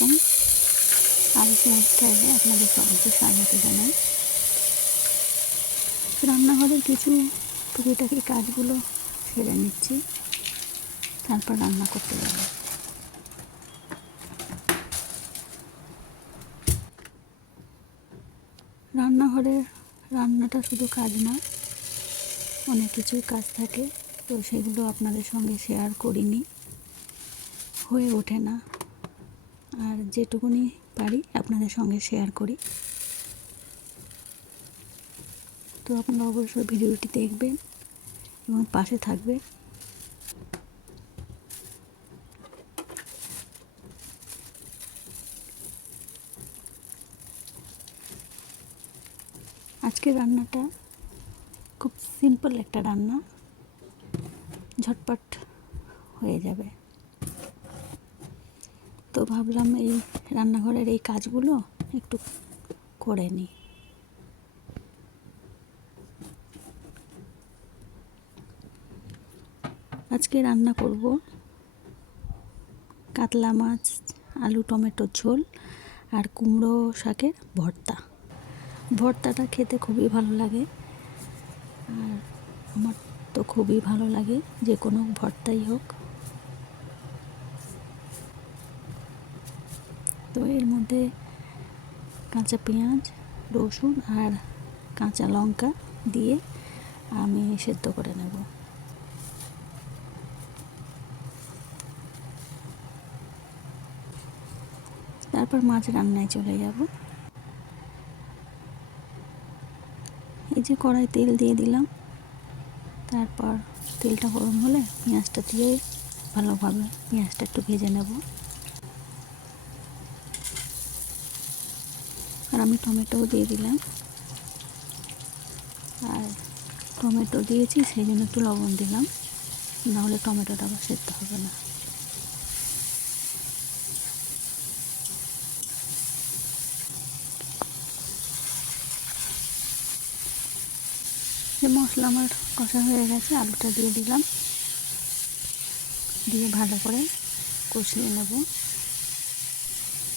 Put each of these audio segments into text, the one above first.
আলাইকুম। আরতি লাইফস্টাইলে আপনাদের সবাইকে স্বাগত জানাই। রান্নাঘরের কিছু টুকিটাকি কাজগুলো সেরে নিচ্ছি, তারপর রান্না করতে যাব। রান্নাঘরের রান্নাটা শুধু কাজ না, অনেক কিছুই কাজ থাকে, তো সেগুলো আপনাদের সঙ্গে শেয়ার করিনি, হয়ে ওঠে না। আর যেটুকুনি পারি আপনাদের সঙ্গে শেয়ার করি। তো আপনারা অবশ্যই ভিডিওটি দেখবেন এবং পাশে থাকবেন। আজকের রান্নাটা খুব সিম্পল একটা রান্না, ঝটপট হয়ে যাবে। তো ভাবলাম এই রান্নাঘরের এই কাজগুলো একটু করে নিই। আজকে রান্না করব কাতলা মাছ, আলু টমেটোর ঝোল আর কুমড়ো শাকের ভর্তা। ভর্তাটা খেতে খুবই ভালো লাগে, আর আমার তো খুবই ভালো লাগে, যে কোনো ভর্তাই হোক। তো এর মধ্যে কাঁচা পেঁয়াজ, রসুন আর কাঁচা লঙ্কা দিয়ে আমি সেদ্ধ করে নেব। তারপর মাছ রান্নায় চলে যাব। এই যে কড়াই তেল দিয়ে দিলাম, তারপর তেলটা গরম হলে পেঁয়াজটা দিয়ে ভালোভাবে পেঁয়াজটা একটু ভেজে নেব। আর আমি টমেটোও দিয়ে দিলাম, আর টমেটো দিয়েছি সেই জন্য একটু লবণ দিলাম, নাহলে টমেটোটা আবার সেদ্ধ হবে না। যে মশলা আমার কষা হয়ে গেছে, আলুটা দিয়ে দিলাম, দিয়ে ভালো করে কষিয়ে নেব।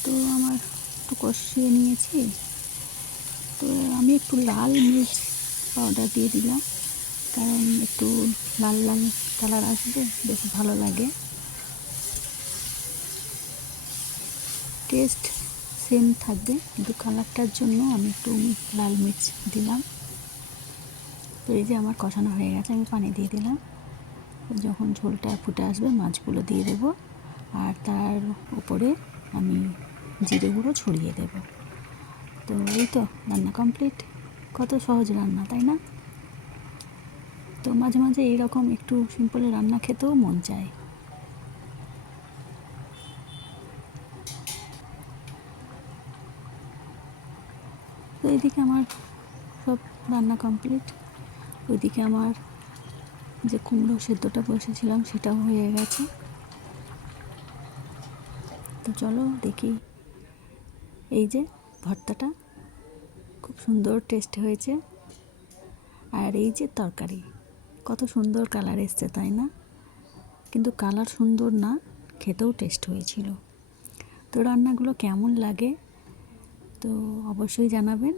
তো আমার একটু কষিয়ে নিয়েছি, তো আমি একটু লাল মির্চ পাউডার দিয়ে দিলাম, কারণ একটু লাল লাল কালার আসবে, বেশ ভালো লাগে। টেস্ট সেম থাকবে, কিন্তু কালারটার জন্য আমি একটু লাল মির্চ দিলাম। তো এই যে আমার কষানো হয়ে গেছে, আমি পানি দিয়ে দিলাম। যখন ঝোলটা ফুটে আসবে মাছগুলো দিয়ে দেবো, আর তার উপরে আমি জিরে গুঁড়ো ছড়িয়ে দেব। তো এই তো রান্না কমপ্লিট। কত সহজ রান্না, তাই না? তো মাঝে মাঝে এইরকম একটু সিম্পল রান্না খেতেও মন চায়। তো এইদিকে আমার সব রান্না কমপ্লিট, ওইদিকে আমার যে কুমড়ো সেদ্ধটা বসেছিলাম সেটাও হয়ে গেছে। তো চলো দেখি। এই যে ভর্তাটা খুব সুন্দর টেস্ট হয়েছে, আর এই যে তরকারি কত সুন্দর কালার এসছে, তাই না? কিন্তু কালার সুন্দর না, খেতেও টেস্ট হয়েছিল। তো রান্নাগুলো কেমন লাগে তো অবশ্যই জানাবেন।